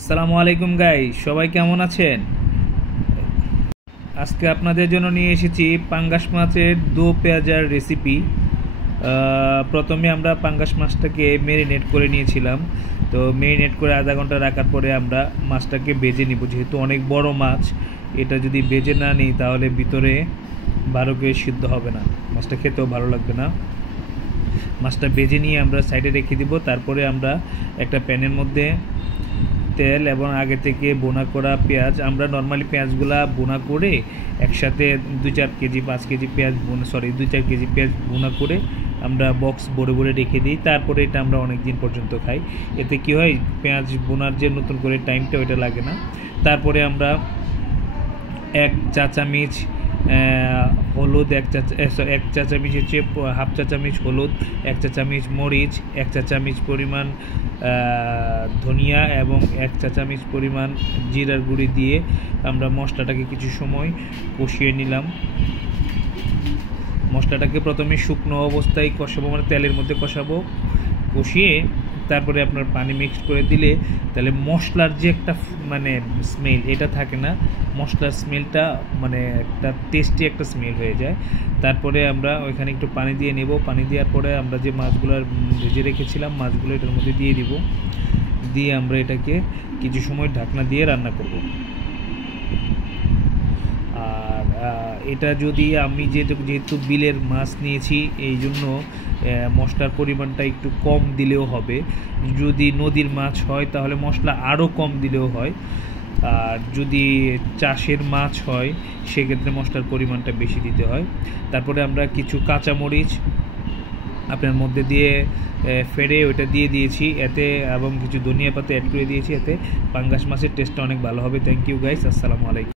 আসসালামু আলাইকুম গাইস, সবাই কেমন আছেন? আজকে আপনাদের জন্য নিয়ে এসেছি পাঙ্গাস মাছের দো পেঁয়াজার রেসিপি। প্রথমে আমরা পাঙ্গাস মাছটাকে ম্যারিনেট করে নিয়েছিলাম। তো ম্যারিনেট করে আধা ঘন্টা রাখার পরে আমরা মাছটাকে ভেজে নিব। যেহেতু অনেক বড় মাছ, এটা যদি ভেজে না নিই তাহলে ভিতরে ভালো করে সিদ্ধ হবে না, মাছটা খেতেও ভালো লাগবে না। মাছটা ভেজে নিয়ে আমরা সাইডে রেখে দিব। তারপরে আমরা একটা প্যানের মধ্যে তেল এবং আগে থেকে বোনা করা পেঁয়াজ, আমরা নর্মালি পেঁয়াজগুলা বোনা করে একসাথে 2-4 কেজি 5 কেজি পেঁয়াজ 2-4 কেজি পেঁয়াজ বোনা করে আমরা বক্স ভরে ভরে রেখে দিই। তারপরে এটা আমরা অনেক দিন পর্যন্ত খাই। এতে কি হয়, পেঁয়াজ বোনার যে নতুন করে টাইমটা ওইটা লাগে না। তারপরে আমরা 1 চা চামচ হলুদ, 1 চা চামচ হচ্ছে হাফ চা চামচ হলুদ, 1 চা চামচ মরিচ, 1 চা চামচ পরিমাণ ধনিয়া এবং 1 চা চামচ পরিমাণ জিরার গুঁড়ি দিয়ে আমরা মশলাটাকে কিছু সময় কষিয়ে নিলাম। মশলাটাকে প্রথমে শুকনো অবস্থায় কষাবো, মানে তেলের মধ্যে কষাবো। কষিয়ে তারপরে আপনার পানি মিক্স করে দিলে তাহলে মশলার যে একটা মানে স্মেল এটা থাকে না, মশলার স্মেলটা মানে একটা টেস্টি একটা স্মেল হয়ে যায়। তারপরে আমরা ওইখানে একটু পানি দিয়ে নেব। পানি দেওয়ার পরে আমরা যে মাছগুলো ভেজে রেখেছিলাম মাছগুলো এটার মধ্যে দিয়ে দিব। দিয়ে আমরা এটাকে কিছু সময় ঢাকনা দিয়ে রান্না করব। আর এটা যদি আমি যেহেতু বিলের মাছ নিয়েছি এই জন্য মশলার পরিমাণটা একটু কম দিলেও হবে। যদি নদীর মাছ হয় তাহলে মশলা আরও কম দিলেও হয়। আর যদি চাষের মাছ হয় সেক্ষেত্রে মশলার পরিমাণটা বেশি দিতে হয়। তারপরে আমরা কিছু কাঁচামরিচ আপনার মধ্যে দিয়ে ফেড়ে ওইটা দিয়ে দিয়েছি এতে, এবং কিছু ধনিয়া পাতা অ্যাড করে দিয়েছি। এতে পাঙ্গাস মাছের টেস্টটা অনেক ভালো হবে। থ্যাংক ইউ গাইস, আসসালামু আলাইকুম।